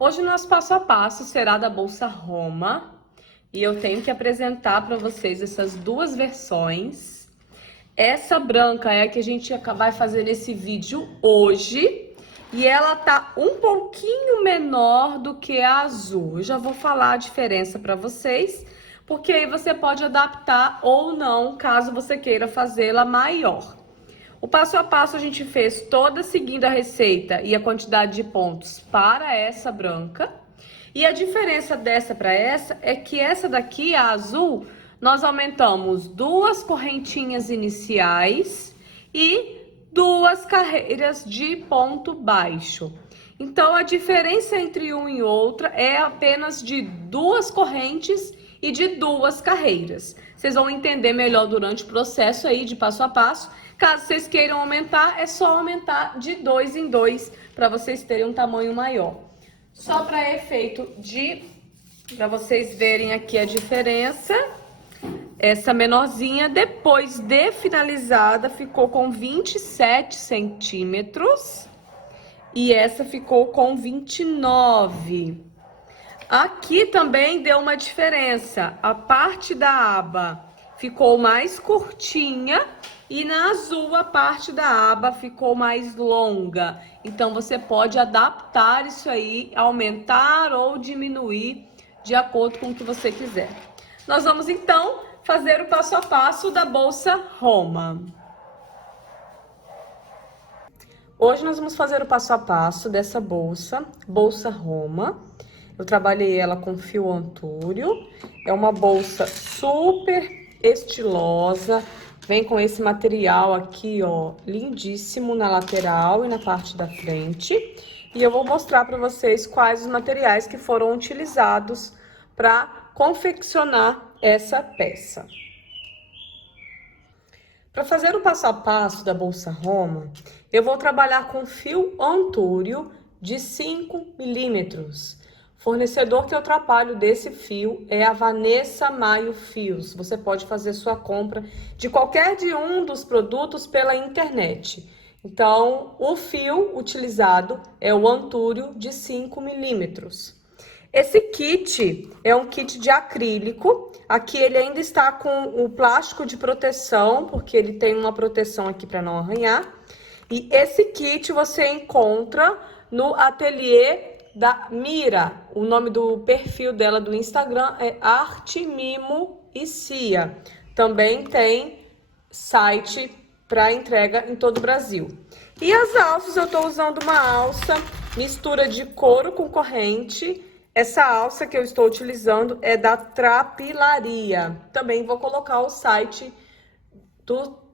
Hoje o nosso passo a passo será da bolsa Roma e eu tenho que apresentar para vocês essas duas versões. Essa branca é a que a gente vai fazer nesse vídeo hoje e ela tá um pouquinho menor do que a azul. Eu já vou falar a diferença para vocês, porque aí você pode adaptar ou não, caso você queira fazê-la maior. O passo a passo a gente fez toda seguindo a receita e a quantidade de pontos para essa branca. E a diferença dessa para essa é que essa daqui, a azul, nós aumentamos 2 correntinhas iniciais e 2 carreiras de ponto baixo. Então, a diferença entre um e outra é apenas de 2 correntes e de 2 carreiras. Vocês vão entender melhor durante o processo aí de passo a passo. Caso vocês queiram aumentar, é só aumentar de 2 em 2 para vocês terem um tamanho maior. Só para efeito para vocês verem aqui a diferença, essa menorzinha, depois de finalizada, ficou com 27 centímetros e essa ficou com 29. Aqui também deu uma diferença, a parte da aba ficou mais curtinha e na azul a parte da aba ficou mais longa. Então você pode adaptar isso aí, aumentar ou diminuir de acordo com o que você quiser. Nós vamos então fazer o passo a passo da bolsa Roma. Hoje nós vamos fazer o passo a passo dessa bolsa Roma. Eu trabalhei ela com fio antúrio. É uma bolsa super estilosa. Vem com esse material aqui, ó, lindíssimo na lateral e na parte da frente. E eu vou mostrar para vocês quais os materiais que foram utilizados para confeccionar essa peça. Para fazer o passo a passo da bolsa Roma, eu vou trabalhar com fio antúrio de 5 milímetros. Fornecedor que eu trabalho desse fio é a Vanessa Maio Fios. Você pode fazer sua compra de qualquer de um dos produtos pela internet. Então, o fio utilizado é o antúrio de 5 milímetros. Esse kit é um kit de acrílico. Aqui ele ainda está com o plástico de proteção, porque ele tem uma proteção aqui para não arranhar. E esse kit você encontra no ateliê da Mira. O nome do perfil dela do Instagram é Arte Mimo e Cia. Também tem site para entrega em todo o Brasil. E as alças, eu estou usando uma alça mistura de couro com corrente. Essa alça que eu estou utilizando é da Trapilaria. Também vou colocar o site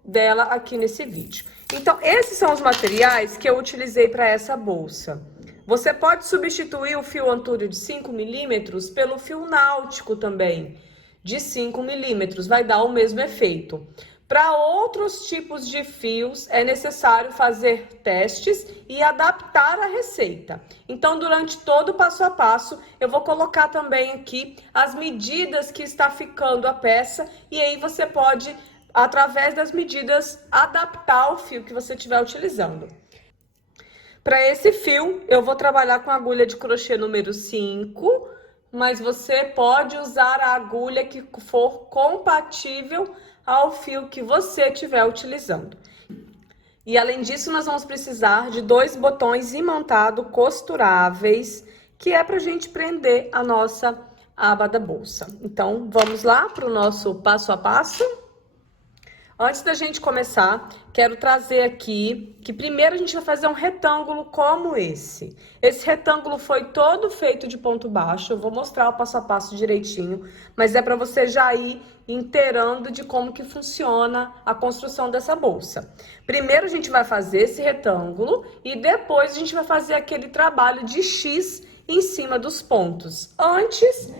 dela aqui nesse vídeo. Então, esses são os materiais que eu utilizei para essa bolsa. Você pode substituir o fio antúrio de 5 milímetros pelo fio náutico também, de 5 milímetros, vai dar o mesmo efeito. Para outros tipos de fios, é necessário fazer testes e adaptar a receita. Então, durante todo o passo a passo, eu vou colocar também aqui as medidas que está ficando a peça, e aí você pode, através das medidas, adaptar o fio que você estiver utilizando. Para esse fio, eu vou trabalhar com a agulha de crochê número 5, mas você pode usar a agulha que for compatível ao fio que você estiver utilizando. E além disso, nós vamos precisar de 2 botões imantados costuráveis, que é para a gente prender a nossa aba da bolsa. Então, vamos lá para o nosso passo a passo? Antes da gente começar, quero trazer aqui que primeiro a gente vai fazer um retângulo como esse. Esse retângulo foi todo feito de ponto baixo, eu vou mostrar o passo a passo direitinho, mas é para você já ir inteirando de como que funciona a construção dessa bolsa. Primeiro a gente vai fazer esse retângulo e depois a gente vai fazer aquele trabalho de X em cima dos pontos, antes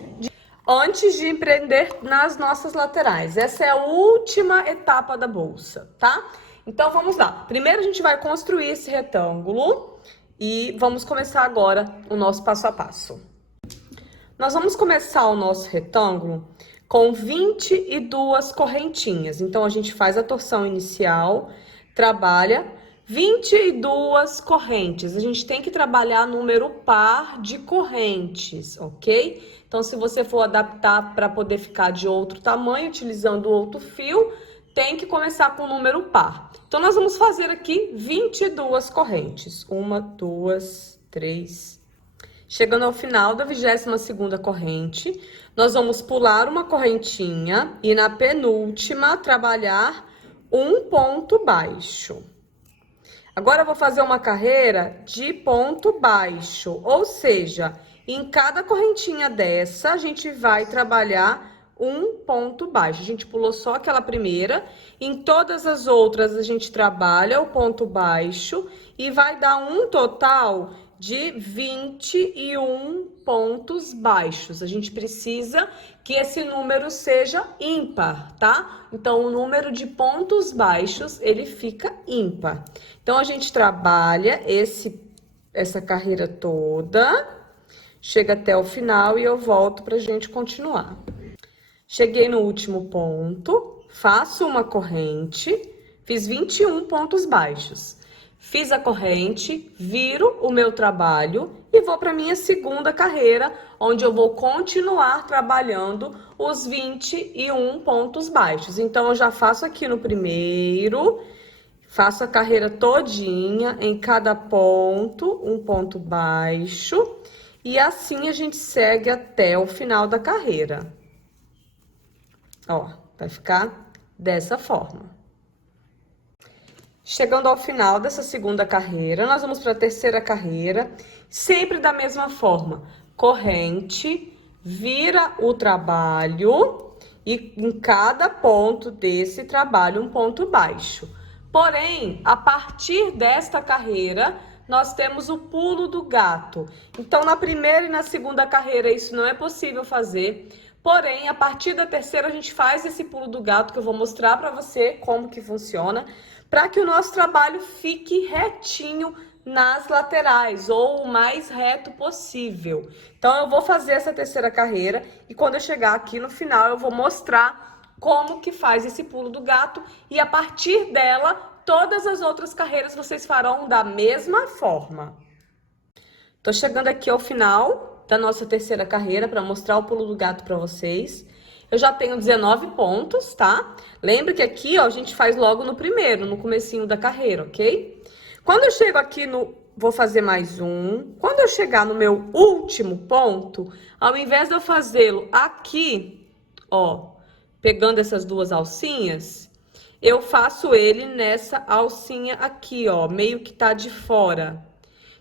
de prender nas nossas laterais. Essa é a última etapa da bolsa, tá? Então, vamos lá. Primeiro, a gente vai construir esse retângulo e vamos começar agora o nosso passo a passo. Nós vamos começar o nosso retângulo com 22 correntinhas. Então, a gente faz a torção inicial, trabalha 22 correntes. A gente tem que trabalhar número par de correntes, ok? Então, se você for adaptar para poder ficar de outro tamanho, utilizando outro fio, tem que começar com o número par. Então, nós vamos fazer aqui 22 correntes. 1, 2, 3. Chegando ao final da 22ª corrente, nós vamos pular uma correntinha e na penúltima trabalhar um ponto baixo. Agora, eu vou fazer uma carreira de ponto baixo, ou seja, em cada correntinha dessa, a gente vai trabalhar um ponto baixo. A gente pulou só aquela primeira, em todas as outras a gente trabalha o ponto baixo e vai dar um total de 21 pontos baixos. A gente precisa que esse número seja ímpar, tá? Então, o número de pontos baixos, ele fica ímpar. Então, a gente trabalha essa carreira toda, chega até o final e eu volto pra gente continuar. Cheguei no último ponto, faço uma corrente, fiz 21 pontos baixos. Fiz a corrente, viro o meu trabalho e vou para minha segunda carreira, onde eu vou continuar trabalhando os 21 pontos baixos. Então, eu já faço aqui no primeiro, faço a carreira todinha, em cada ponto, um ponto baixo, e assim a gente segue até o final da carreira. Ó, vai ficar dessa forma. Chegando ao final dessa segunda carreira, nós vamos para a terceira carreira, sempre da mesma forma. Corrente, vira o trabalho e em cada ponto desse trabalho um ponto baixo. Porém, a partir desta carreira, nós temos o pulo do gato. Então, na primeira e na segunda carreira, isso não é possível fazer. Porém, a partir da terceira, a gente faz esse pulo do gato, que eu vou mostrar para você como que funciona, para que o nosso trabalho fique retinho nas laterais, ou o mais reto possível. Então, eu vou fazer essa terceira carreira, e quando eu chegar aqui no final, eu vou mostrar como que faz esse pulo do gato, e a partir dela, todas as outras carreiras vocês farão da mesma forma. Tô chegando aqui ao final da nossa terceira carreira para mostrar o pulo do gato para vocês. Eu já tenho 19 pontos, tá? Lembra que aqui, ó, a gente faz logo no primeiro, no comecinho da carreira, ok? Quando eu chego aqui no... Vou fazer mais um. Quando eu chegar no meu último ponto, ao invés de eu fazê-lo aqui, ó, pegando essas duas alcinhas, eu faço ele nessa alcinha aqui, ó, meio que tá de fora.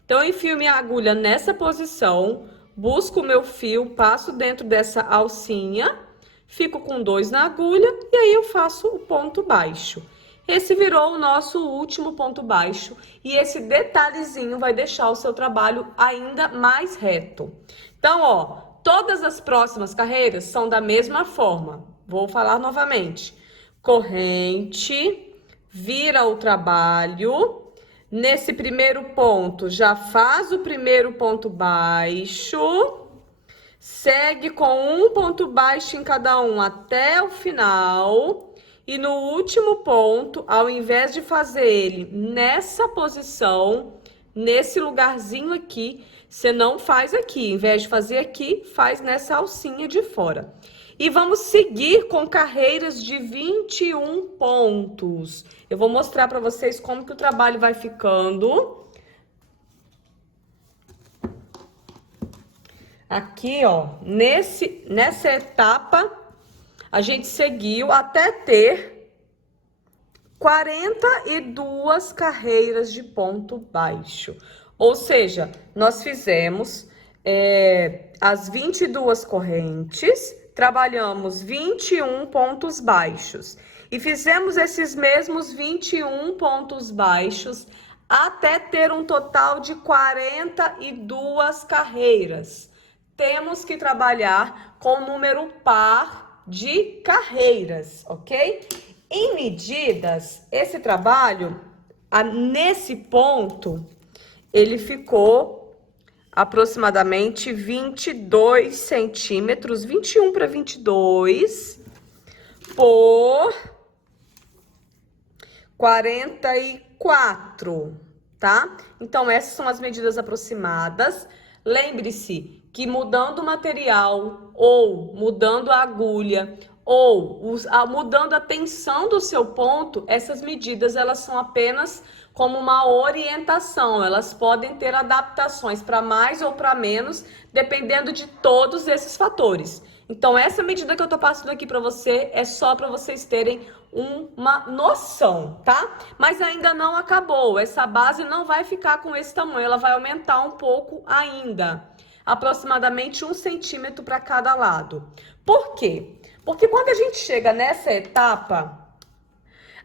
Então, eu enfio minha agulha nessa posição, busco o meu fio, passo dentro dessa alcinha, fico com 2 na agulha e aí eu faço o ponto baixo. Esse virou o nosso último ponto baixo e esse detalhezinho vai deixar o seu trabalho ainda mais reto. Então, ó, todas as próximas carreiras são da mesma forma. Vou falar novamente. Corrente, vira o trabalho. Nesse primeiro ponto, já faz o primeiro ponto baixo. Segue com um ponto baixo em cada um até o final. E no último ponto, ao invés de fazer ele nessa posição, nesse lugarzinho aqui, você não faz aqui. Em vez de fazer aqui, faz nessa alcinha de fora. E vamos seguir com carreiras de 21 pontos. Eu vou mostrar para vocês como que o trabalho vai ficando. Aqui, ó, nessa etapa, a gente seguiu até ter 42 carreiras de ponto baixo. Ou seja, nós fizemos as 22 correntes, trabalhamos 21 pontos baixos. E fizemos esses mesmos 21 pontos baixos até ter um total de 42 carreiras. Temos que trabalhar com o número par de carreiras, ok? Em medidas, esse trabalho, nesse ponto, ele ficou aproximadamente 22 centímetros, 21 para 22 por 44, tá? Então, essas são as medidas aproximadas. Lembre-se que mudando o material, ou mudando a agulha, ou mudando a tensão do seu ponto, essas medidas elas são apenas como uma orientação. Elas podem ter adaptações para mais ou para menos, dependendo de todos esses fatores. Então, essa medida que eu tô passando aqui para você é só para vocês terem uma noção, tá? Mas ainda não acabou. Essa base não vai ficar com esse tamanho, ela vai aumentar um pouco ainda. Aproximadamente 1 centímetro para cada lado. Por quê? Porque quando a gente chega nessa etapa,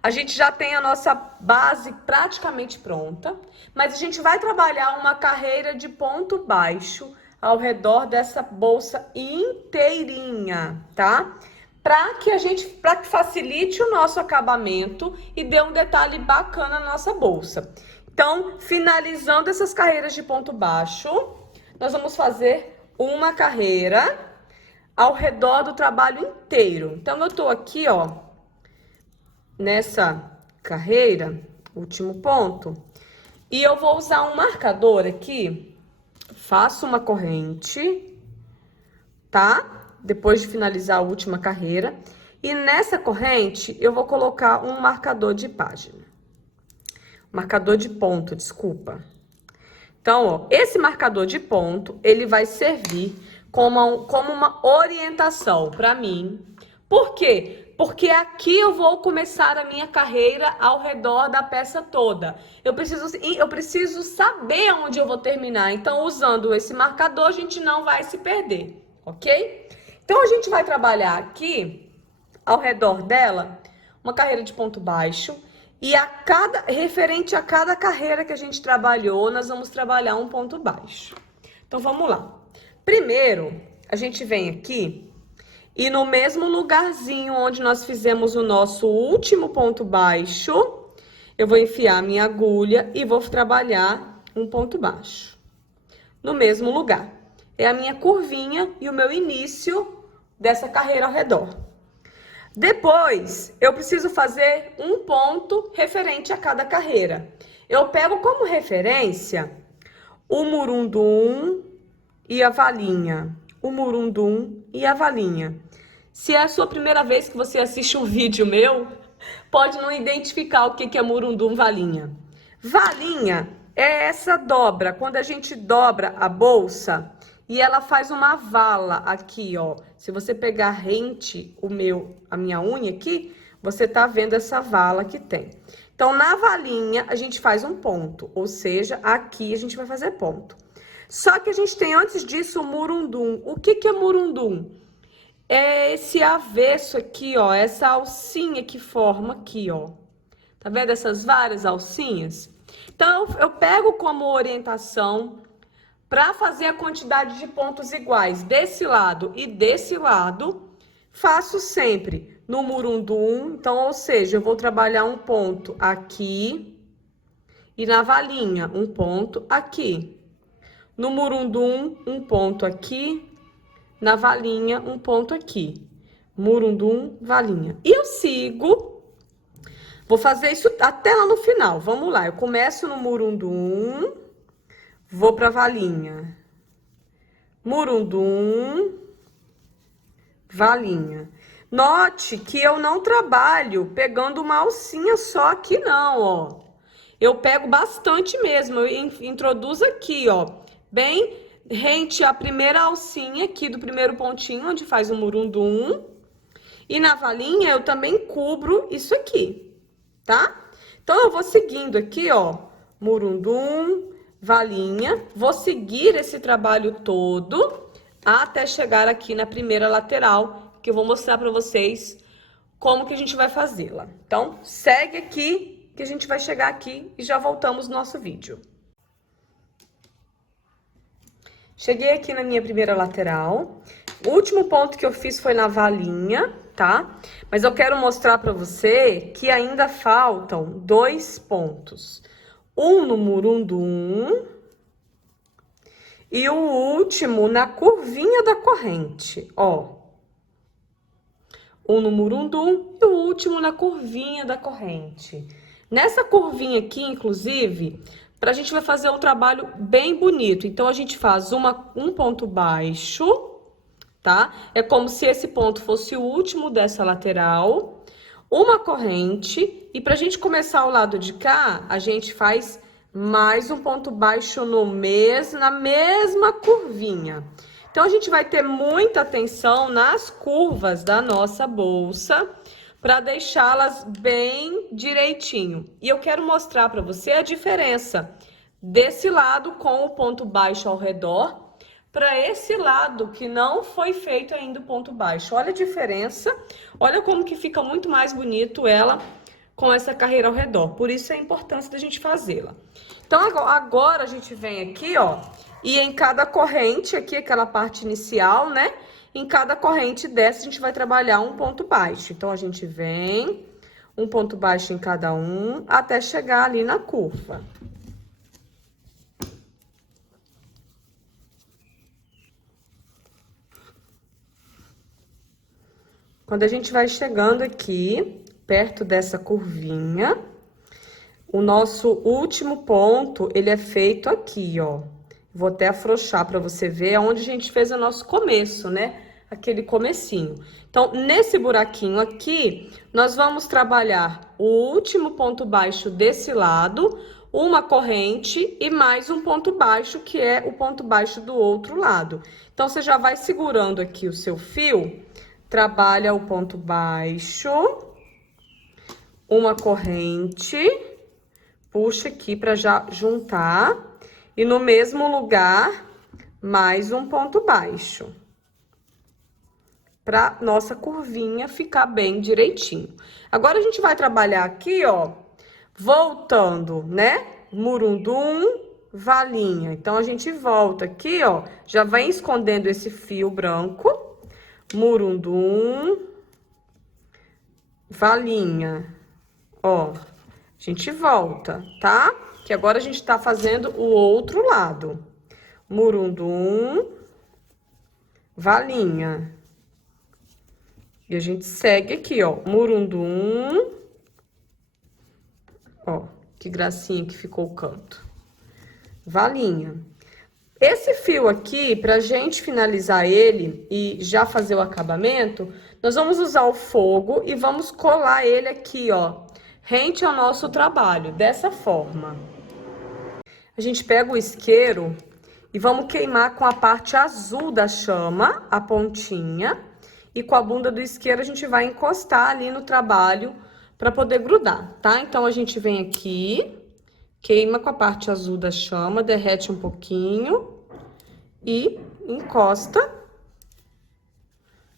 a gente já tem a nossa base praticamente pronta, mas a gente vai trabalhar uma carreira de ponto baixo ao redor dessa bolsa inteirinha, tá? Para que facilite o nosso acabamento e dê um detalhe bacana na nossa bolsa. Então, finalizando essas carreiras de ponto baixo, nós vamos fazer uma carreira ao redor do trabalho inteiro. Então, eu tô aqui, ó, nessa carreira, último ponto, e eu vou usar um marcador aqui, faço uma corrente, tá? Depois de finalizar a última carreira, e nessa corrente eu vou colocar um marcador de página. Marcador de ponto, desculpa. Então, ó, esse marcador de ponto, ele vai servir como uma orientação para mim. Por quê? Porque aqui eu vou começar a minha carreira ao redor da peça toda. Eu preciso saber onde eu vou terminar. Então, usando esse marcador, a gente não vai se perder, ok? Então, a gente vai trabalhar aqui, ao redor dela, uma carreira de ponto baixo. E referente a cada carreira que a gente trabalhou, nós vamos trabalhar um ponto baixo. Então, vamos lá. Primeiro, a gente vem aqui e no mesmo lugarzinho onde nós fizemos o nosso último ponto baixo, eu vou enfiar a minha agulha e vou trabalhar um ponto baixo. No mesmo lugar. É a minha curvinha e o meu início dessa carreira ao redor. Depois, eu preciso fazer um ponto referente a cada carreira. Eu pego como referência o murundum e a valinha. O murundum e a valinha. Se é a sua primeira vez que você assiste um vídeo meu, pode não identificar o que é murundum, valinha. Valinha é essa dobra, quando a gente dobra a bolsa e ela faz uma vala aqui, ó. Se você pegar rente a minha unha aqui, você tá vendo essa vala que tem. Então, na valinha, a gente faz um ponto, ou seja, aqui a gente vai fazer ponto. Só que a gente tem, antes disso, o murundum. O que é murundum? É esse avesso aqui, ó, essa alcinha que forma aqui, ó. Tá vendo essas várias alcinhas? Então, eu pego como orientação para fazer a quantidade de pontos iguais desse lado e desse lado, faço sempre no murundum. Então, ou seja, eu vou trabalhar um ponto aqui e na valinha um ponto aqui. No murundum, um ponto aqui, na valinha um ponto aqui. Murundum, valinha. E eu sigo, vou fazer isso até lá no final. Vamos lá, eu começo no murundum, vou pra valinha, murundum, valinha. Note que eu não trabalho pegando uma alcinha só aqui não, ó. Eu pego bastante mesmo, eu introduzo aqui, ó, bem rente à primeira alcinha aqui do primeiro pontinho, onde faz o murundum. E na valinha eu também cubro isso aqui, tá? Então, eu vou seguindo aqui, ó, murundum, valinha, vou seguir esse trabalho todo até chegar aqui na primeira lateral, que eu vou mostrar para vocês como que a gente vai fazê-la. Então, segue aqui que a gente vai chegar aqui e já voltamos no nosso vídeo. Cheguei aqui na minha primeira lateral. O último ponto que eu fiz foi na valinha, tá? Mas eu quero mostrar para você que ainda faltam 2 pontos. Um no murundum E o último na curvinha da corrente, ó. Um no murundum e o último na curvinha da corrente. Nessa curvinha aqui, inclusive, a gente vai fazer um trabalho bem bonito. Então, a gente faz um ponto baixo, tá? É como se esse ponto fosse o último dessa lateral, uma corrente, e pra gente começar o lado de cá, a gente faz mais um ponto baixo na mesma curvinha. Então, a gente vai ter muita atenção nas curvas da nossa bolsa para deixá-las bem direitinho. E eu quero mostrar para você a diferença desse lado com o ponto baixo ao redor para esse lado que não foi feito ainda o ponto baixo. Olha a diferença, olha como que fica muito mais bonito ela com essa carreira ao redor. Por isso a importância da gente fazê-la. Então, agora a gente vem aqui, ó, e em cada corrente, aqui aquela parte inicial, né? Em cada corrente dessa, a gente vai trabalhar um ponto baixo. Então, a gente vem, um ponto baixo em cada um, até chegar ali na curva. Quando a gente vai chegando aqui, perto dessa curvinha, o nosso último ponto, ele é feito aqui, ó. Vou até afrouxar para você ver onde a gente fez o nosso começo, né? Aquele comecinho. Então, nesse buraquinho aqui, nós vamos trabalhar o último ponto baixo desse lado, uma corrente e mais um ponto baixo, que é o ponto baixo do outro lado. Então, você já vai segurando aqui o seu fio, trabalha o ponto baixo, uma corrente, puxa aqui para já juntar. E no mesmo lugar, mais um ponto baixo. Pra nossa curvinha ficar bem direitinho. Agora, a gente vai trabalhar aqui, ó, voltando, né? Murundum, valinha. Então, a gente volta aqui, ó, já vem escondendo esse fio branco. Murundum, valinha. Ó, a gente volta, tá? Que agora a gente tá fazendo o outro lado. Murundum, valinha. E a gente segue aqui, ó, murundum. Ó, que gracinha que ficou o canto. Valinha. Esse fio aqui, pra gente finalizar ele e já fazer o acabamento, nós vamos usar o fogo e vamos colar ele aqui, ó, rente ao nosso trabalho, dessa forma. A gente pega o isqueiro e vamos queimar com a parte azul da chama, a pontinha, e com a bunda do isqueiro a gente vai encostar ali no trabalho para poder grudar, tá? Então, a gente vem aqui, queima com a parte azul da chama, derrete um pouquinho e encosta.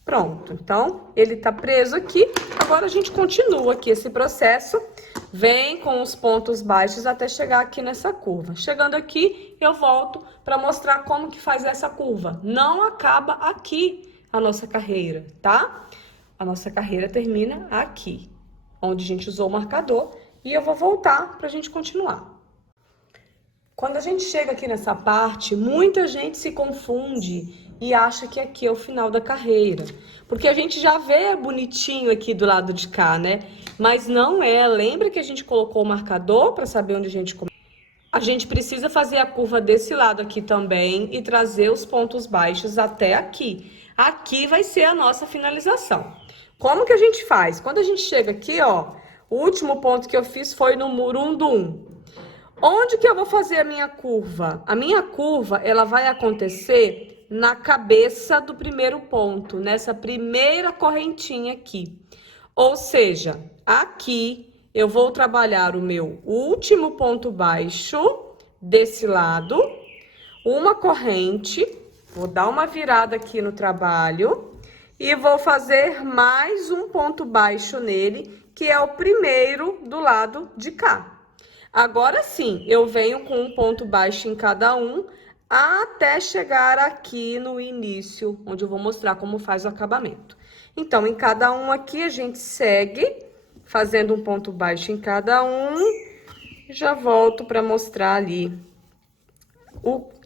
Pronto, então, ele tá preso aqui. Agora, a gente continua aqui esse processo, vem com os pontos baixos até chegar aqui nessa curva. Chegando aqui, eu volto para mostrar como que faz essa curva. Não acaba aqui a nossa carreira, tá? A nossa carreira termina aqui, onde a gente usou o marcador, e eu vou voltar pra gente continuar. Quando a gente chega aqui nessa parte, muita gente se confunde e acha que aqui é o final da carreira. Porque a gente já vê bonitinho aqui do lado de cá, né? Mas não é. Lembra que a gente colocou o marcador para saber onde a gente começa? A gente precisa fazer a curva desse lado aqui também e trazer os pontos baixos até aqui. Aqui vai ser a nossa finalização. Como que a gente faz? Quando a gente chega aqui, ó, o último ponto que eu fiz foi no murundum. Onde que eu vou fazer a minha curva? A minha curva, ela vai acontecer na cabeça do primeiro ponto, nessa primeira correntinha aqui. Ou seja, aqui eu vou trabalhar o meu último ponto baixo desse lado, uma corrente, vou dar uma virada aqui no trabalho e vou fazer mais um ponto baixo nele, que é o primeiro do lado de cá. Agora sim, eu venho com um ponto baixo em cada um, até chegar aqui no início, onde eu vou mostrar como faz o acabamento. Então, em cada um aqui, a gente segue, fazendo um ponto baixo em cada um, e já volto para mostrar ali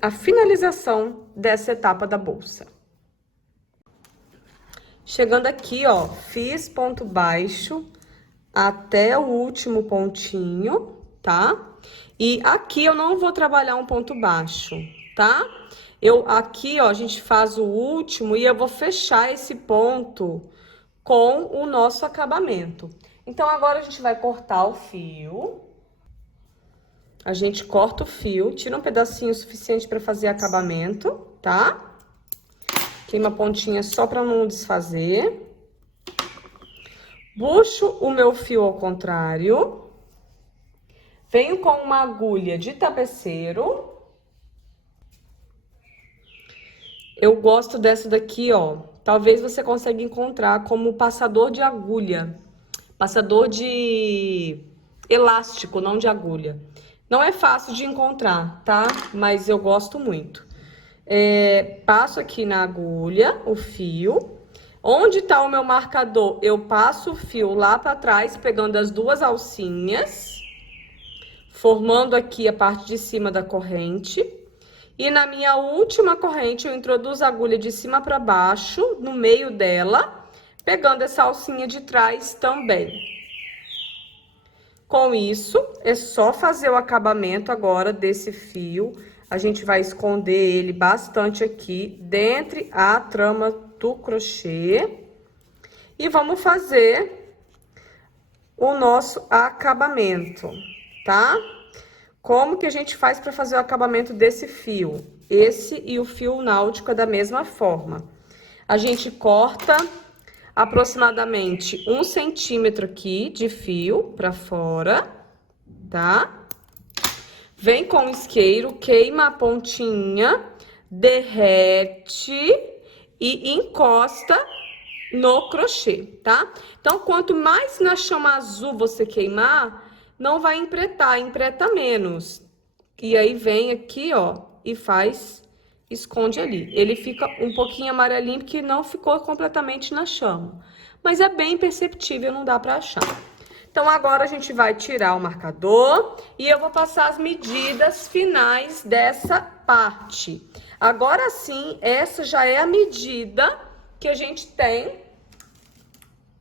a finalização dessa etapa da bolsa. Chegando aqui, ó, fiz ponto baixo até o último pontinho, tá? E aqui eu não vou trabalhar um ponto baixo, tá? Aqui, ó, a gente faz o último e eu vou fechar esse ponto com o nosso acabamento. Então, agora a gente vai cortar o fio. A gente corta o fio, tira um pedacinho suficiente para fazer acabamento, tá? Queima a pontinha só para não desfazer. Puxo o meu fio ao contrário. Venho com uma agulha de tapeceiro. Eu gosto dessa daqui, ó. Talvez você consiga encontrar como passador de agulha. Passador de elástico, não de agulha. Não é fácil de encontrar, tá? Mas eu gosto muito. Passo aqui na agulha o fio. Onde tá o meu marcador, eu passo o fio lá para trás, pegando as duas alcinhas, formando aqui a parte de cima da corrente. E na minha última corrente, eu introduzo a agulha de cima para baixo, no meio dela, pegando essa alcinha de trás também. Com isso, é só fazer o acabamento agora desse fio. A gente vai esconder ele bastante aqui, dentre a trama do crochê. E vamos fazer o nosso acabamento, tá? Como que a gente faz para fazer o acabamento desse fio? Esse e o fio náutico é da mesma forma. A gente corta aproximadamente 1 centímetro aqui de fio para fora, tá? Vem com o isqueiro, queima a pontinha, derrete e encosta no crochê, tá? Então, quanto mais na chama azul você queimar, não vai empretar, empreta menos. E aí vem aqui, ó, e esconde ali. Ele fica um pouquinho amarelinho porque não ficou completamente na chama. Mas é bem perceptível, não dá pra achar. Então, agora a gente vai tirar o marcador e eu vou passar as medidas finais dessa parte. Agora sim, essa já é a medida que a gente tem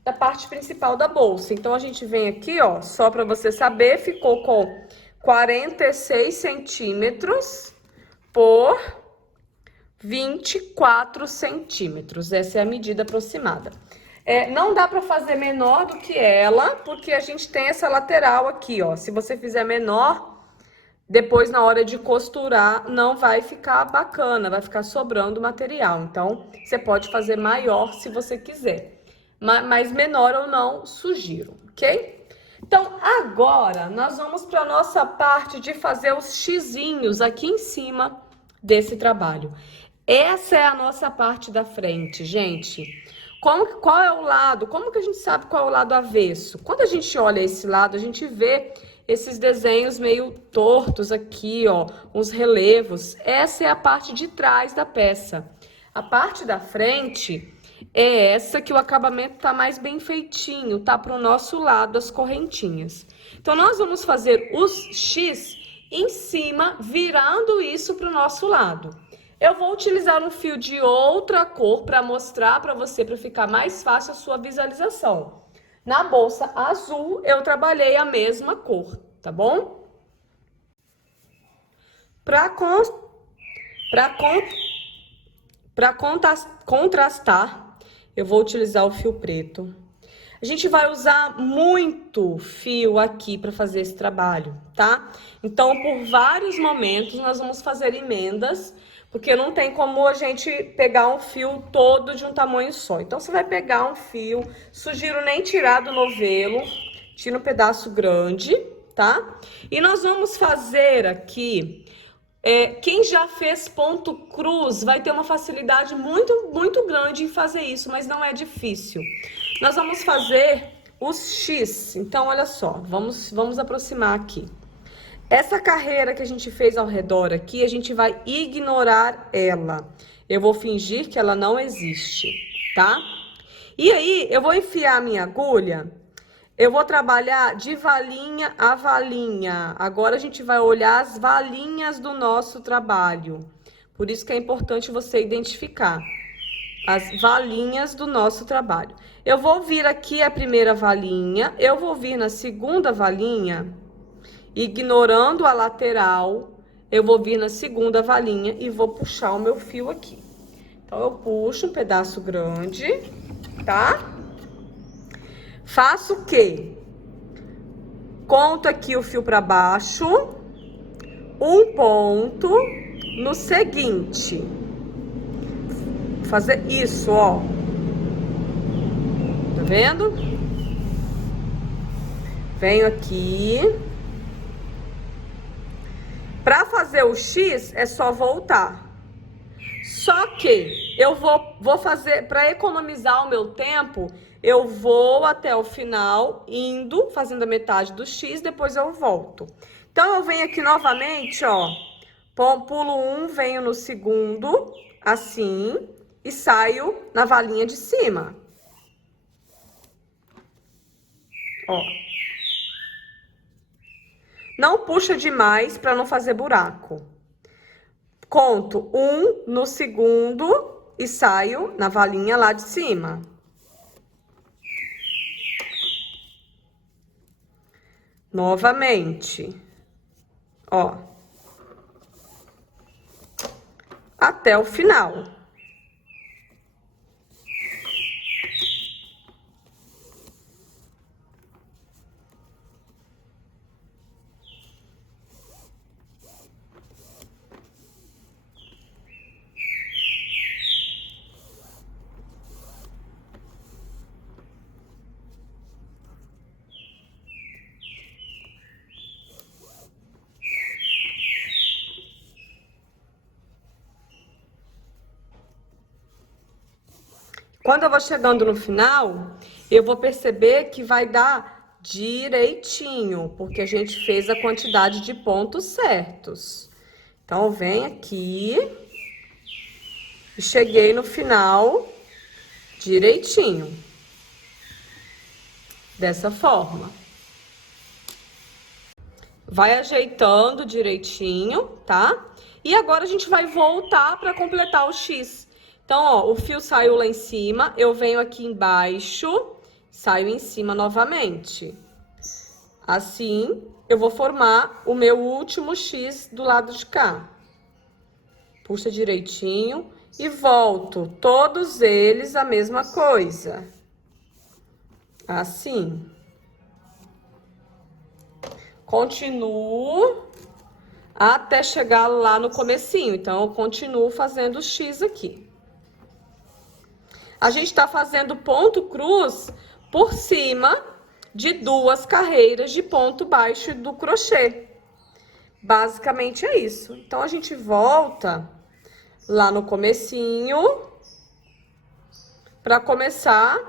da parte principal da bolsa. Então, a gente vem aqui, ó, só para você saber, ficou com 46 centímetros por 24 centímetros. Essa é a medida aproximada. Não dá para fazer menor do que ela, porque a gente tem essa lateral aqui, ó. Se você fizer menor, depois na hora de costurar, não vai ficar bacana, vai ficar sobrando material. Então, você pode fazer maior se você quiser. Mas menor ou não, sugiro, ok? Então, agora, nós vamos para a nossa parte de fazer os xizinhos aqui em cima desse trabalho. Essa é a nossa parte da frente, gente. Qual é o lado? Como que a gente sabe qual é o lado avesso? Quando a gente olha esse lado, a gente vê esses desenhos meio tortos aqui, ó, uns relevos. Essa é a parte de trás da peça. A parte da frente é essa que o acabamento tá mais bem feitinho, tá pro nosso lado as correntinhas. Então, nós vamos fazer os X em cima, virando isso pro nosso lado. Eu vou utilizar um fio de outra cor para mostrar para você, para ficar mais fácil a sua visualização. Na bolsa azul, eu trabalhei a mesma cor, tá bom? Para contrastar, eu vou utilizar o fio preto. A gente vai usar muito fio aqui para fazer esse trabalho, tá? Então, por vários momentos, nós vamos fazer emendas, porque não tem como a gente pegar um fio todo de um tamanho só. Então, você vai pegar um fio, sugiro nem tirar do novelo, tira um pedaço grande, tá? E nós vamos fazer aqui, quem já fez ponto cruz vai ter uma facilidade muito grande em fazer isso, mas não é difícil. Nós vamos fazer os X, então olha só, vamos aproximar aqui. Essa carreira que a gente fez ao redor aqui, a gente vai ignorar ela. Eu vou fingir que ela não existe, tá? E aí, eu vou enfiar a minha agulha Eu vou trabalhar de valinha a valinha. Agora a gente vai olhar as valinhas do nosso trabalho. Por isso que é importante você identificar as valinhas do nosso trabalho. Eu vou vir aqui a primeira valinha, eu vou vir na segunda valinha, ignorando a lateral, eu vou vir na segunda valinha e vou puxar o meu fio aqui. Então, eu puxo um pedaço grande, tá? Faço o quê? Conto aqui o fio para baixo, um ponto no seguinte. Vou fazer isso, ó. Tá vendo? Venho aqui. Para fazer o X, é só voltar. Só que eu vou fazer, para economizar o meu tempo, eu vou até o final, indo, fazendo a metade do X, depois eu volto. Então, eu venho aqui novamente, ó, pulo um, venho no segundo, assim, e saio na valinha de cima. Ó. Não puxa demais para não fazer buraco. Conto um no segundo e saio na valinha lá de cima. Novamente, ó, até o final. Quando eu vou chegando no final, eu vou perceber que vai dar direitinho, porque a gente fez a quantidade de pontos certos. Então, vem aqui e cheguei no final direitinho. Dessa forma. Vai ajeitando direitinho, tá? E agora a gente vai voltar para completar o X. Então, ó, o fio saiu lá em cima, eu venho aqui embaixo, saio em cima novamente. Assim, eu vou formar o meu último X do lado de cá. Puxa direitinho e volto. Todos eles a mesma coisa. Assim. Continuo até chegar lá no comecinho. Então, eu continuo fazendo o X aqui. A gente tá fazendo ponto cruz por cima de 2 carreiras de ponto baixo do crochê. Basicamente é isso. Então, a gente volta lá no comecinho para começar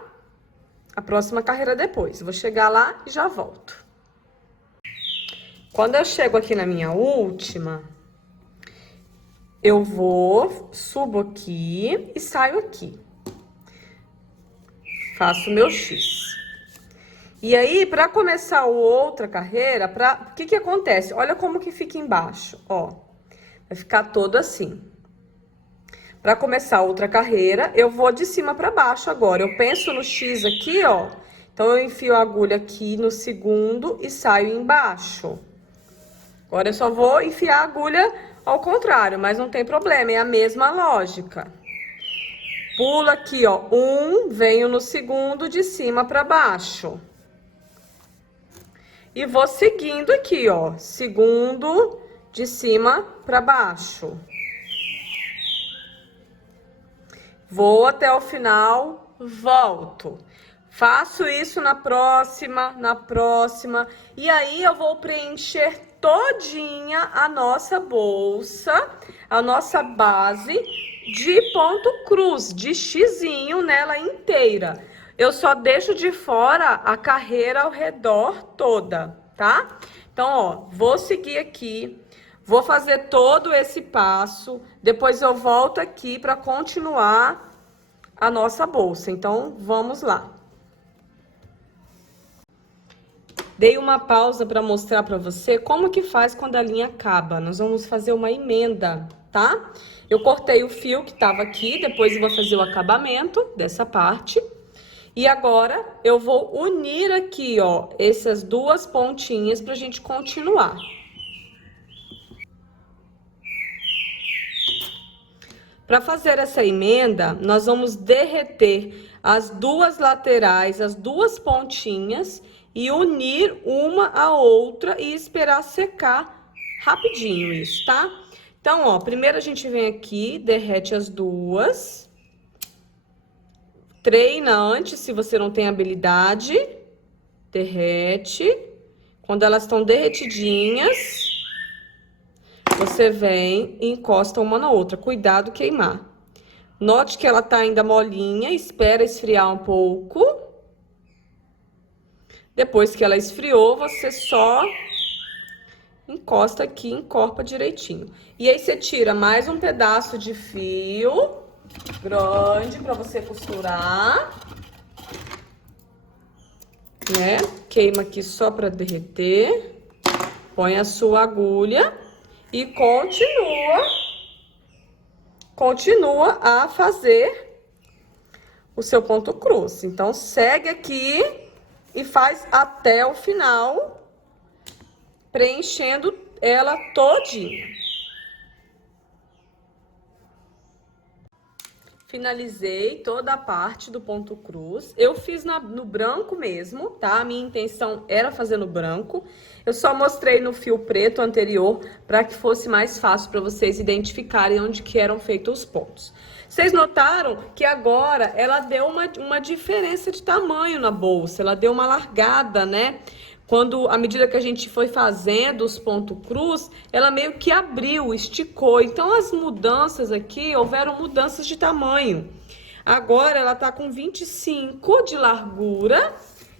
a próxima carreira depois. Vou chegar lá e já volto. Quando eu chego aqui na minha última, eu subo aqui e saio aqui. Faço meu X. E aí, para começar a outra carreira, o que que acontece? Olha como que fica embaixo, ó. Vai ficar todo assim. Para começar a outra carreira, eu vou de cima para baixo agora. Eu penso no X aqui, ó. Então, eu enfio a agulha aqui no segundo e saio embaixo. Agora, eu só vou enfiar a agulha ao contrário, mas não tem problema, é a mesma lógica. Pulo aqui, ó, um, venho no segundo de cima para baixo. E vou seguindo aqui, ó, segundo de cima para baixo. Vou até o final, volto. Faço isso na próxima, e aí eu vou preencher todinha a nossa bolsa, a nossa base de ponto cruz, de xizinho nela inteira. Eu só deixo de fora a carreira ao redor toda, tá? Então, ó, vou seguir aqui, vou fazer todo esse passo, depois eu volto aqui para continuar a nossa bolsa. Então, vamos lá. Dei uma pausa para mostrar para você como que faz quando a linha acaba. Nós vamos fazer uma emenda, tá? Eu cortei o fio que estava aqui, depois eu vou fazer o acabamento dessa parte. E agora eu vou unir aqui, ó, essas duas pontinhas pra gente continuar. Para fazer essa emenda, nós vamos derreter as duas laterais, as duas pontinhas e unir uma à outra e esperar secar rapidinho isso, tá? Então, ó, primeiro a gente vem aqui, derrete as duas. Treina antes, se você não tem habilidade. Derrete. Quando elas estão derretidinhas, você vem e encosta uma na outra. Cuidado queimar. Note que ela tá ainda molinha, espera esfriar um pouco. Depois que ela esfriou, você só encosta aqui, encorpa direitinho. E aí você tira mais um pedaço de fio grande para você costurar, né? Queima aqui só para derreter. Põe a sua agulha e continua a fazer o seu ponto cruz. Então, segue aqui e faz até o final, preenchendo ela todinha. Finalizei toda a parte do ponto cruz. Eu fiz no branco mesmo, tá? A minha intenção era fazer no branco. Eu só mostrei no fio preto anterior para que fosse mais fácil para vocês identificarem onde que eram feitos os pontos. Vocês notaram que agora ela deu uma diferença de tamanho na bolsa, ela deu uma largada, né? Quando, à medida que a gente foi fazendo os pontos cruz, ela meio que abriu, esticou. Então, as mudanças aqui, houveram mudanças de tamanho. Agora, ela tá com 25 de largura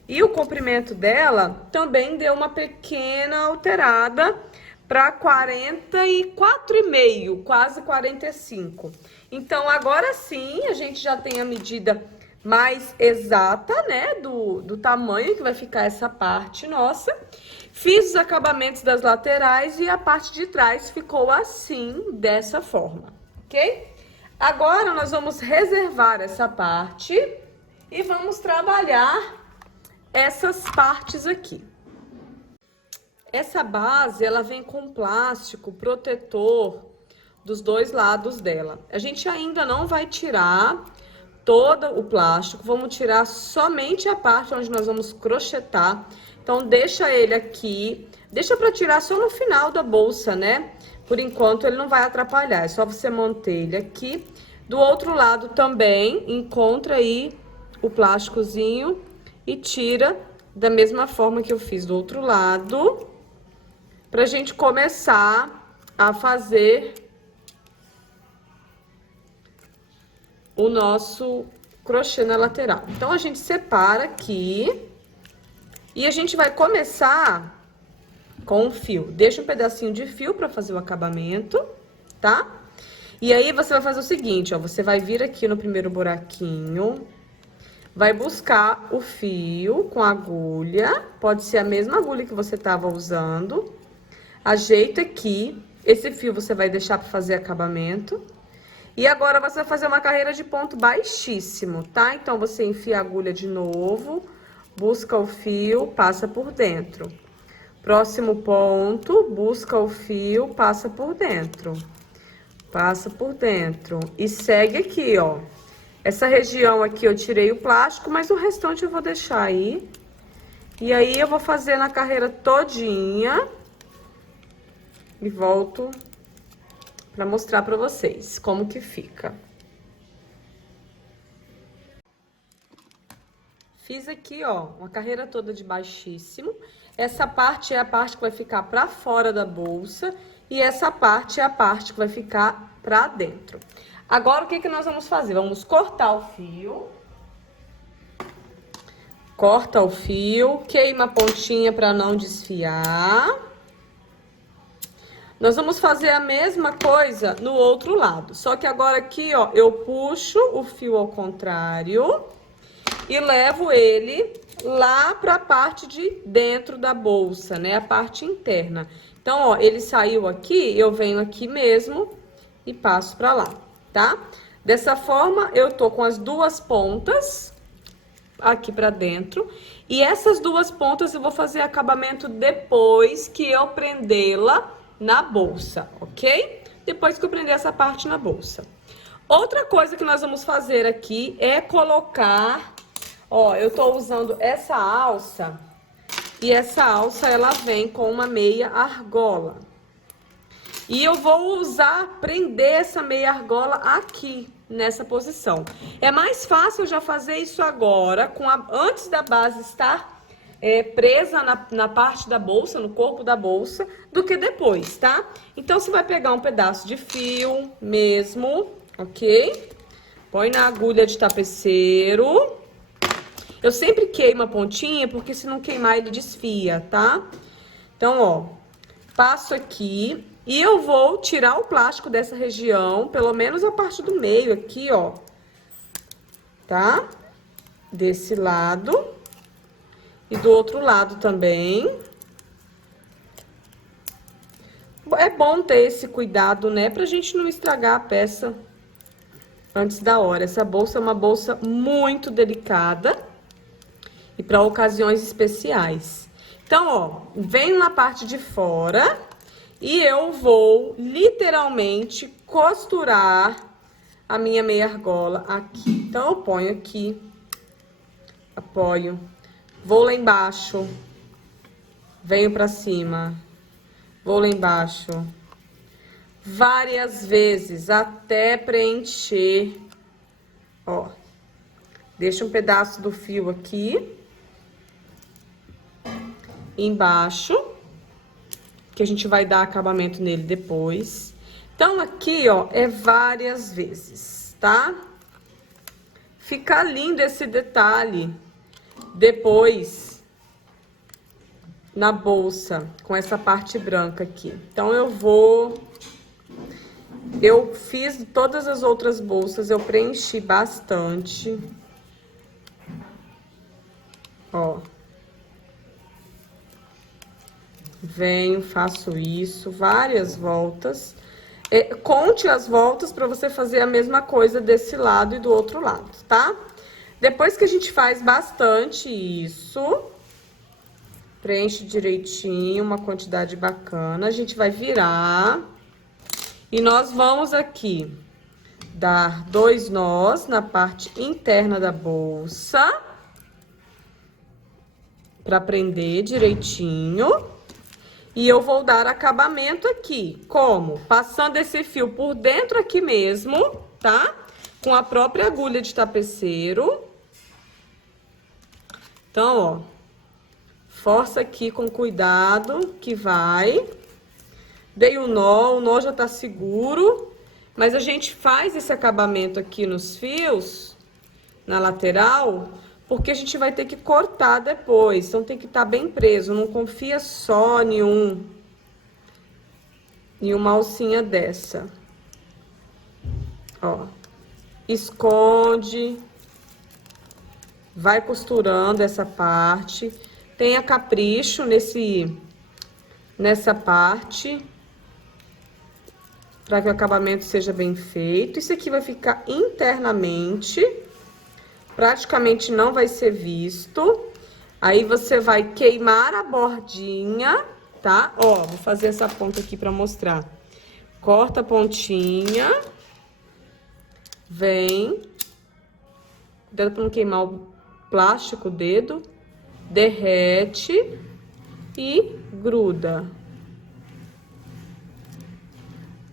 e o comprimento dela também deu uma pequena alterada para 44,5, quase 45. Então, agora sim, a gente já tem a medida mais exata, né, do tamanho que vai ficar essa parte nossa. Fiz os acabamentos das laterais e a parte de trás ficou assim, dessa forma, ok? Agora, nós vamos reservar essa parte e vamos trabalhar essas partes aqui. Essa base, ela vem com plástico protetor dos dois lados dela. A gente ainda não vai tirar todo o plástico, vamos tirar somente a parte onde nós vamos crochetar. Então, deixa ele aqui, deixa para tirar só no final da bolsa, né? Por enquanto, ele não vai atrapalhar, é só você manter ele aqui. Do outro lado também, encontra aí o plásticozinho e tira da mesma forma que eu fiz do outro lado, pra gente começar a fazer o nosso crochê na lateral. Então, a gente separa aqui e a gente vai começar com o fio. Deixa um pedacinho de fio para fazer o acabamento, tá? E aí, você vai fazer o seguinte, ó, você vai vir aqui no primeiro buraquinho, vai buscar o fio com a agulha, pode ser a mesma agulha que você tava usando, ajeita aqui, esse fio você vai deixar para fazer acabamento. E agora, você vai fazer uma carreira de ponto baixíssimo, tá? Então, você enfia a agulha de novo, busca o fio, passa por dentro. Próximo ponto, busca o fio, passa por dentro. Passa por dentro. E segue aqui, ó. Essa região aqui eu tirei o plástico, mas o restante eu vou deixar aí. E aí, eu vou fazer na carreira todinha. E volto para mostrar para vocês como que fica. Fiz aqui, ó, uma carreira toda de baixíssimo. Essa parte é a parte que vai ficar para fora da bolsa e essa parte é a parte que vai ficar para dentro. Agora, o que que nós vamos fazer? Vamos cortar o fio. Corta o fio, queima a pontinha para não desfiar. Nós vamos fazer a mesma coisa no outro lado, só que agora aqui, ó, eu puxo o fio ao contrário e levo ele lá para a parte de dentro da bolsa, né? A parte interna. Então, ó, ele saiu aqui, eu venho aqui mesmo e passo para lá, tá? Dessa forma, eu tô com as duas pontas aqui para dentro. E essas duas pontas eu vou fazer acabamento depois que eu prendê-la na bolsa, ok? Depois que eu prender essa parte na bolsa. Outra coisa que nós vamos fazer aqui é colocar... Ó, eu tô usando essa alça, e essa alça, ela vem com uma meia argola. E eu vou prender essa meia argola aqui, nessa posição. É mais fácil eu já fazer isso agora, antes da base estar presa na parte da bolsa, no corpo da bolsa, do que depois, tá? Então, você vai pegar um pedaço de fio mesmo, ok? Põe na agulha de tapeceiro. Eu sempre queimo a pontinha, porque se não queimar, ele desfia, tá? Então, ó, passo aqui e eu vou tirar o plástico dessa região, pelo menos a parte do meio aqui, ó. Tá? Desse lado. E do outro lado também. É bom ter esse cuidado, né? Pra gente não estragar a peça antes da hora. Essa bolsa é uma bolsa muito delicada. E para ocasiões especiais. Então, ó, venho na parte de fora e eu vou literalmente costurar a minha meia argola aqui. Então, eu ponho aqui, apoio, vou lá embaixo, venho pra cima, vou lá embaixo, várias vezes até preencher, ó. Deixa um pedaço do fio aqui. Embaixo, que a gente vai dar acabamento nele depois. Então, aqui, ó, é várias vezes, tá? Fica lindo esse detalhe depois na bolsa, com essa parte branca aqui. Então, eu fiz todas as outras bolsas, eu preenchi bastante. Ó. Venho, faço isso, várias voltas. Conte as voltas para você fazer a mesma coisa desse lado e do outro lado, tá? Depois que a gente faz bastante isso, preenche direitinho, uma quantidade bacana, a gente vai virar. E nós vamos aqui dar 2 nós na parte interna da bolsa, para prender direitinho. E eu vou dar acabamento aqui, como? Passando esse fio por dentro aqui mesmo, tá? Com a própria agulha de tapeceiro. Então, ó, força aqui com cuidado, que vai. Dei o nó já tá seguro. Mas a gente faz esse acabamento aqui nos fios, na lateral, porque a gente vai ter que cortar depois, então tem que estar bem preso. Não confia só em uma alcinha dessa. Ó, esconde, vai costurando essa parte. Tenha capricho nessa parte, para que o acabamento seja bem feito. Isso aqui vai ficar internamente, praticamente não vai ser visto. Aí, você vai queimar a bordinha, tá? Ó, vou fazer essa ponta aqui pra mostrar. Corta a pontinha. Vem. Cuidado pra não queimar o plástico, o dedo. Derrete. E gruda.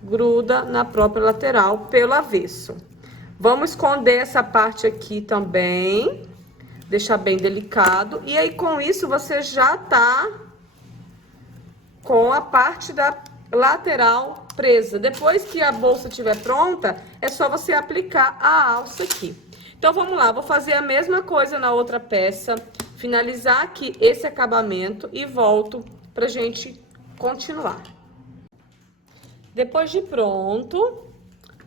Gruda na própria lateral, pelo avesso. Vamos esconder essa parte aqui também, deixar bem delicado. E aí, com isso, você já tá com a parte da lateral presa. Depois que a bolsa estiver pronta, é só você aplicar a alça aqui. Então, vamos lá, vou fazer a mesma coisa na outra peça, finalizar aqui esse acabamento e volto pra gente continuar. Depois de pronto,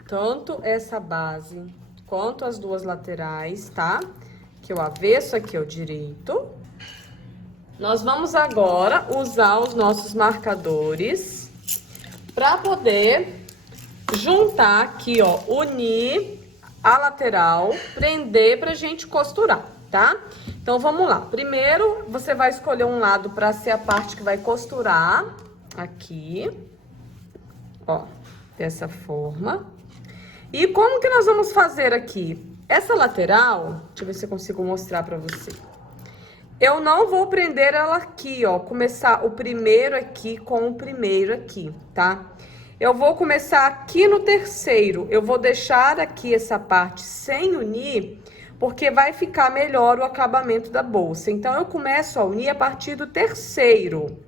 tanto essa base quanto as duas laterais, tá? Que o avesso aqui é o direito. Nós vamos agora usar os nossos marcadores para poder juntar aqui, ó, unir a lateral, prender pra gente costurar, tá? Então, vamos lá. Primeiro, você vai escolher um lado para ser a parte que vai costurar aqui, ó, dessa forma. E como que nós vamos fazer aqui? Essa lateral, deixa eu ver se eu consigo mostrar pra você. Eu não vou prender ela aqui, ó, começar o primeiro aqui com o primeiro aqui, tá? Eu vou começar aqui no terceiro, eu vou deixar aqui essa parte sem unir, porque vai ficar melhor o acabamento da bolsa. Então, eu começo a unir a partir do terceiro.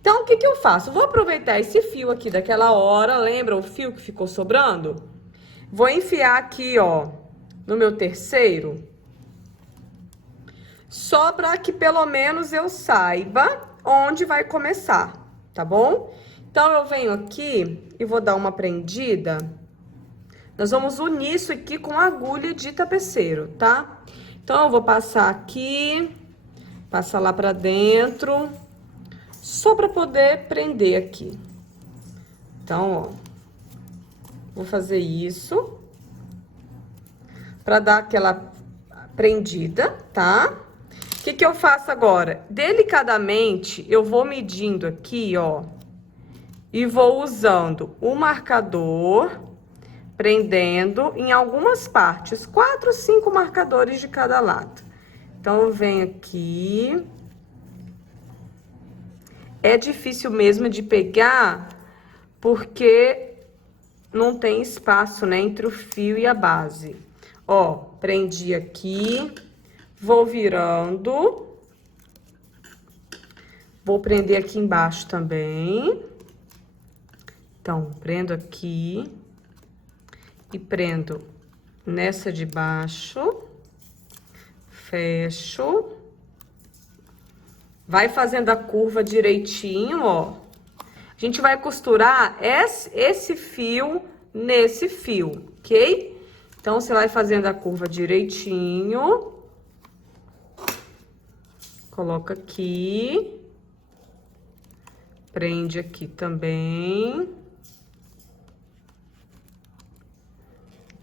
Então, o que que eu faço? Vou aproveitar esse fio aqui daquela hora, lembra o fio que ficou sobrando? Vou enfiar aqui, ó, no meu terceiro, só para que pelo menos eu saiba onde vai começar, tá bom? Então, eu venho aqui e vou dar uma prendida. Nós vamos unir isso aqui com agulha de tapeceiro, tá? Então, eu vou passar aqui, passar lá pra dentro, só pra poder prender aqui. Então, ó, vou fazer isso pra dar aquela prendida, tá? O que que eu faço agora? Delicadamente, eu vou medindo aqui, ó, e vou usando o marcador, prendendo em algumas partes, 4, 5 marcadores de cada lado. Então, eu venho aqui. É difícil mesmo de pegar, porque não tem espaço, né, entre o fio e a base. Ó, prendi aqui, vou virando. Vou prender aqui embaixo também. Então, prendo aqui e prendo nessa de baixo, fecho, vai fazendo a curva direitinho, ó. A gente vai costurar esse fio nesse fio, ok? Então, você vai fazendo a curva direitinho, coloca aqui, prende aqui também.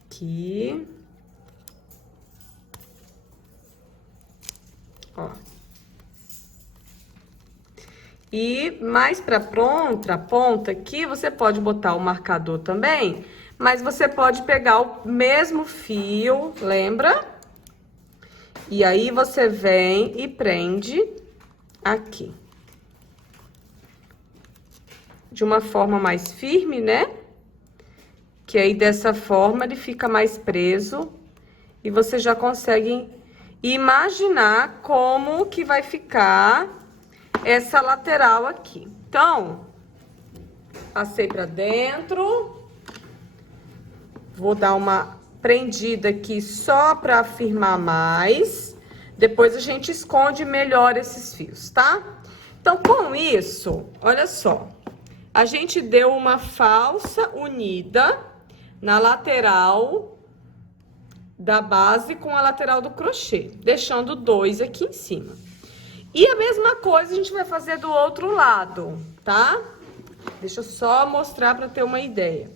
Aqui, ó. E mais pra ponta aqui, você pode botar o marcador também, mas você pode pegar o mesmo fio, lembra? E aí, você vem e prende aqui. De uma forma mais firme, né? Que aí, dessa forma, ele fica mais preso e você já consegue imaginar como que vai ficar essa lateral aqui. Então, passei pra dentro. Vou dar uma prendida aqui só pra firmar mais. Depois, a gente esconde melhor esses fios, tá? Então, com isso, olha só. A gente deu uma falsa unida na lateral da base com a lateral do crochê, deixando 2 aqui em cima. E a mesma coisa a gente vai fazer do outro lado, tá? Deixa eu só mostrar para ter uma ideia.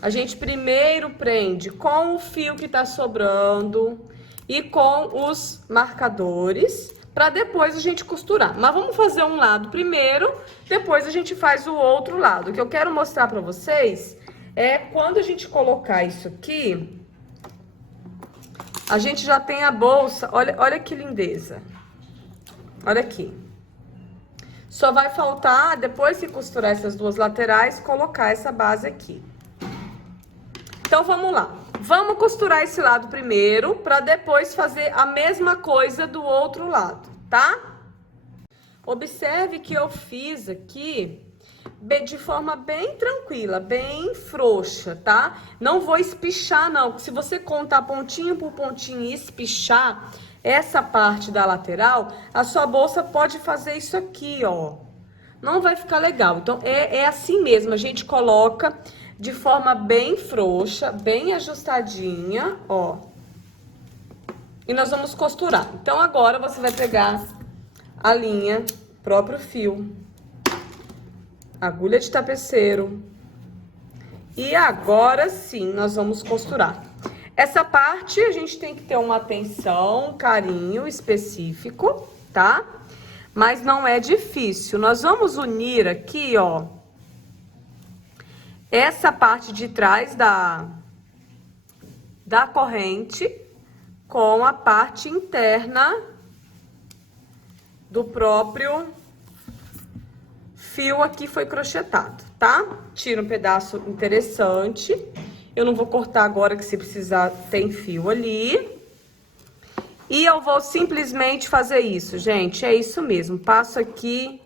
A gente primeiro prende com o fio que tá sobrando e com os marcadores, para depois a gente costurar. Mas vamos fazer um lado primeiro, depois a gente faz o outro lado. O que eu quero mostrar para vocês é quando a gente colocar isso aqui, a gente já tem a bolsa, olha que lindeza. Olha aqui. Só vai faltar, depois que costurar essas duas laterais, colocar essa base aqui. Então, vamos lá. Vamos costurar esse lado primeiro, para depois fazer a mesma coisa do outro lado, tá? Observe que eu fiz aqui de forma bem tranquila, bem frouxa, tá? Não vou espichar, não. Se você contar pontinho por pontinho e espichar essa parte da lateral, a sua bolsa pode fazer isso aqui, ó. Não vai ficar legal. Então, é assim mesmo. A gente coloca de forma bem frouxa, bem ajustadinha, ó. E nós vamos costurar. Então, agora você vai pegar a linha, próprio fio, agulha de tapeceiro. E agora sim, nós vamos costurar. Essa parte a gente tem que ter uma atenção, um carinho específico, tá? Mas não é difícil. Nós vamos unir aqui, ó, essa parte de trás da corrente com a parte interna do próprio fio aqui foi crochetado, tá? Tira um pedaço interessante. Eu não vou cortar agora, que se precisar tem fio ali. E eu vou simplesmente fazer isso, gente. É isso mesmo. Passo aqui,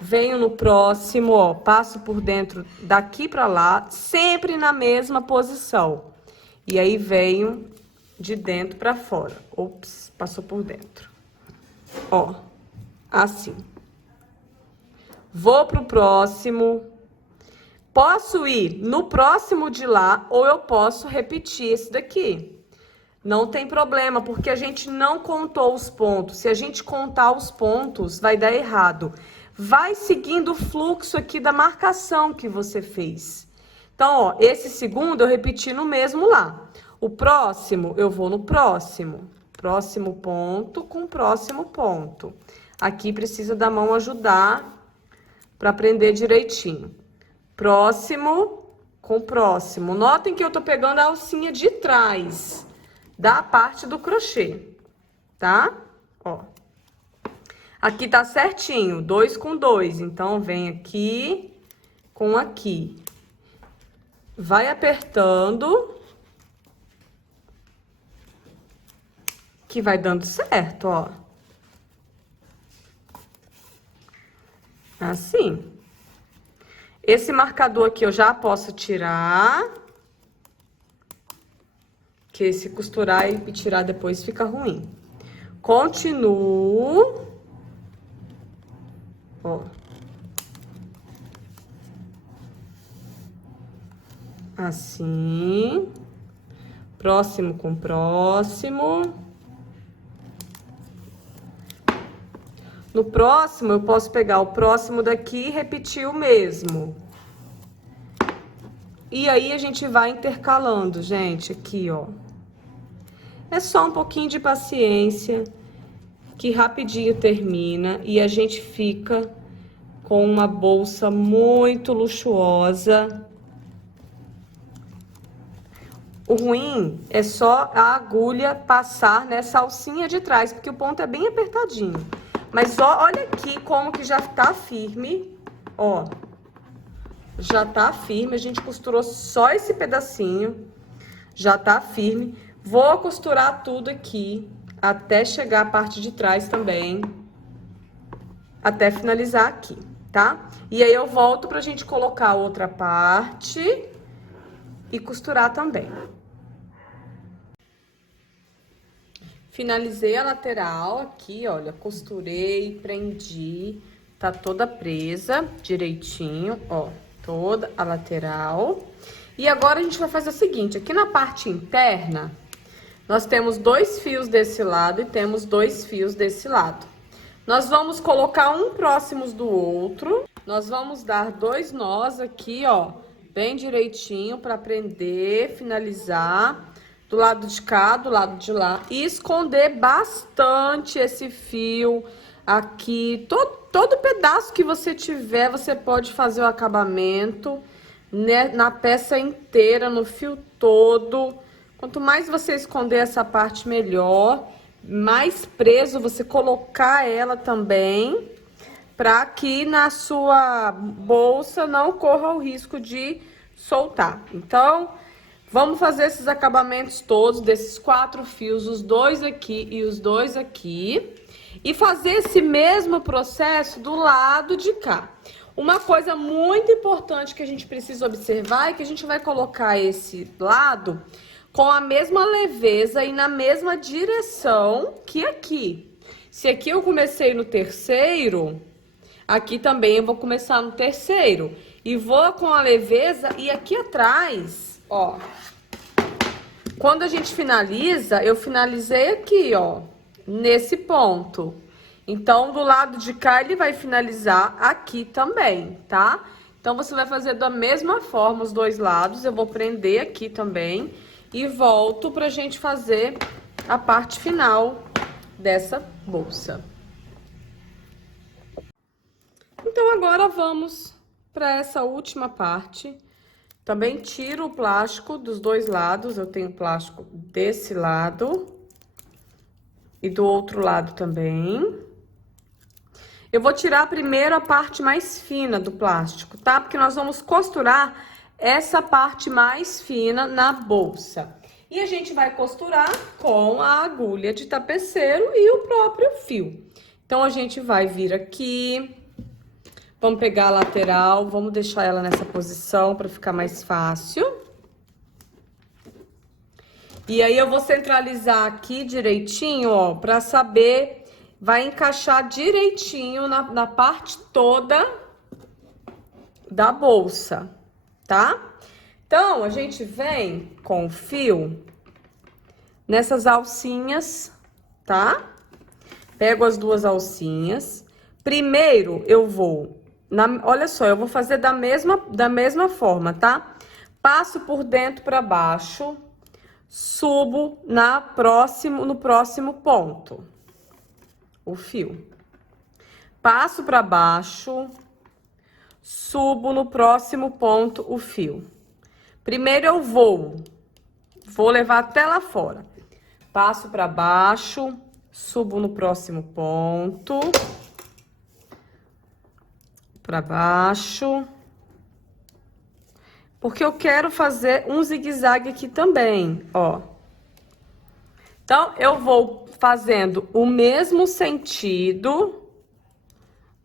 venho no próximo, ó. Passo por dentro daqui pra lá, sempre na mesma posição. E aí venho de dentro pra fora. Ops, passou por dentro. Ó, assim. Vou pro próximo. Posso ir no próximo de lá ou eu posso repetir esse daqui. Não tem problema, porque a gente não contou os pontos. Se a gente contar os pontos, vai dar errado. Vai seguindo o fluxo aqui da marcação que você fez. Então, ó, esse segundo eu repeti no mesmo lá. O próximo, eu vou no próximo. Próximo ponto com próximo ponto. Aqui precisa da mão ajudar para aprender direitinho. Próximo com próximo. Notem que eu tô pegando a alcinha de trás da parte do crochê, tá? Ó. Aqui tá certinho, 2 com 2. Então, vem aqui com aqui. Vai apertando, que vai dando certo, ó. Assim. Esse marcador aqui eu já posso tirar, que se costurar e tirar depois fica ruim. Continuo. Ó. Assim. Próximo com próximo. No próximo, eu posso pegar o próximo daqui e repetir o mesmo. E aí, a gente vai intercalando, gente, aqui, ó. É só um pouquinho de paciência, que rapidinho termina e a gente fica com uma bolsa muito luxuosa. O ruim é só a agulha passar nessa alcinha de trás, porque o ponto é bem apertadinho. Mas ó, olha aqui como que já tá firme, ó. Já tá firme, a gente costurou só esse pedacinho, já tá firme. Vou costurar tudo aqui, até chegar a parte de trás também, até finalizar aqui, tá? E aí eu volto pra gente colocar a outra parte e costurar também. Finalizei a lateral aqui, olha, costurei, prendi, tá toda presa direitinho, ó, toda a lateral. E agora a gente vai fazer o seguinte, aqui na parte interna, nós temos 2 fios desse lado e temos 2 fios desse lado. Nós vamos colocar um próximos do outro, nós vamos dar 2 nós aqui, ó, bem direitinho para prender, finalizar. Do lado de cá, do lado de lá. E esconder bastante esse fio aqui. Todo pedaço que você tiver, você pode fazer o acabamento, né, na peça inteira, no fio todo. Quanto mais você esconder essa parte, melhor. Mais preso você colocar ela também, para que na sua bolsa não corra o risco de soltar. Então, vamos fazer esses acabamentos todos, desses 4 fios, os 2 aqui e os 2 aqui. E fazer esse mesmo processo do lado de cá. Uma coisa muito importante que a gente precisa observar é que a gente vai colocar esse lado com a mesma leveza e na mesma direção que aqui. Se aqui eu comecei no terceiro, aqui também eu vou começar no terceiro. E vou com a leveza e aqui atrás, ó, quando a gente finaliza, eu finalizei aqui, ó, nesse ponto. Então, do lado de cá, ele vai finalizar aqui também, tá? Então, você vai fazer da mesma forma os dois lados. Eu vou prender aqui também e volto pra gente fazer a parte final dessa bolsa. Então, agora vamos para essa última parte. Também tiro o plástico dos dois lados. Eu tenho plástico desse lado e do outro lado também. Eu vou tirar primeiro a parte mais fina do plástico, tá? Porque nós vamos costurar essa parte mais fina na bolsa. E a gente vai costurar com a agulha de tapeceiro e o próprio fio. Então, a gente vai vir aqui, vamos pegar a lateral, vamos deixar ela nessa posição para ficar mais fácil. E aí, eu vou centralizar aqui direitinho, ó, para saber... Vai encaixar direitinho na parte toda da bolsa, tá? Então, a gente vem com o fio nessas alcinhas, tá? Pego as duas alcinhas. Primeiro, eu vou... olha só, eu vou fazer da mesma forma, tá? Passo por dentro para baixo, subo no próximo ponto. O fio. Passo para baixo, subo no próximo ponto o fio. Primeiro eu vou levar até lá fora. Passo para baixo, subo no próximo ponto. Para baixo. Porque eu quero fazer um zigue-zague aqui também, ó. Então, eu vou fazendo o mesmo sentido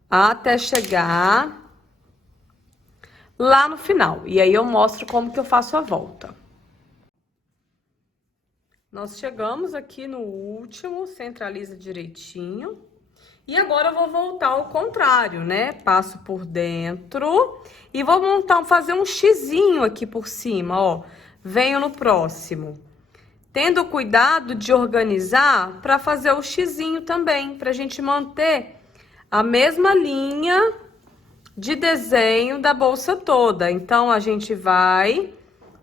até chegar lá no final. E aí, eu mostro como que eu faço a volta. Nós chegamos aqui no último, centraliza direitinho. E agora, eu vou voltar ao contrário, né? Passo por dentro e vou fazer um xizinho aqui por cima, ó. Venho no próximo. Tendo cuidado de organizar para fazer o xizinho também, para a gente manter a mesma linha de desenho da bolsa toda. Então, a gente vai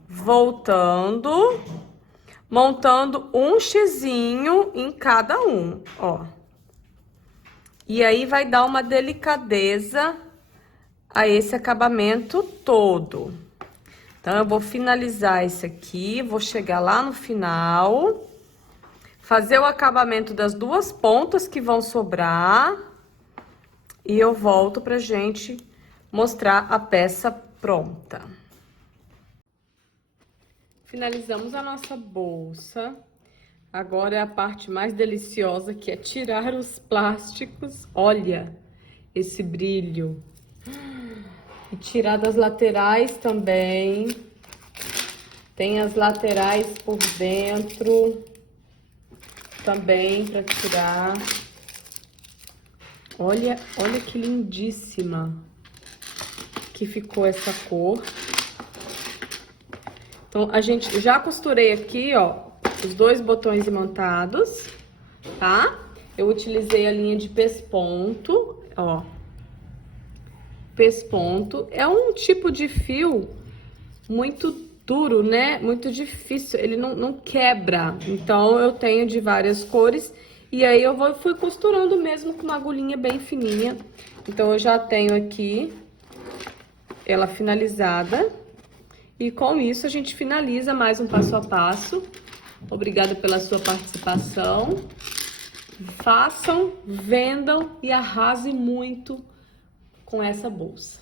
voltando, montando um xizinho em cada um, ó. E aí, vai dar uma delicadeza a esse acabamento todo. Então, eu vou finalizar esse aqui, vou chegar lá no final, fazer o acabamento das duas pontas que vão sobrar e eu volto pra gente mostrar a peça pronta. Finalizamos a nossa bolsa. Agora é a parte mais deliciosa, que é tirar os plásticos. Olha esse brilho. E tirar das laterais também. Tem as laterais por dentro também para tirar. Olha que lindíssima que ficou essa cor. Então, a gente já costurei aqui, ó, os dois botões imantados, tá? Eu utilizei a linha de pesponto, ó. Pesponto é um tipo de fio muito duro, né? Muito difícil, ele não quebra. Então, eu tenho de várias cores e aí eu fui costurando mesmo com uma agulhinha bem fininha. Então, eu já tenho aqui ela finalizada. E com isso, a gente finaliza mais um passo a passo. Obrigada pela sua participação. Façam, vendam e arrasem muito com essa bolsa.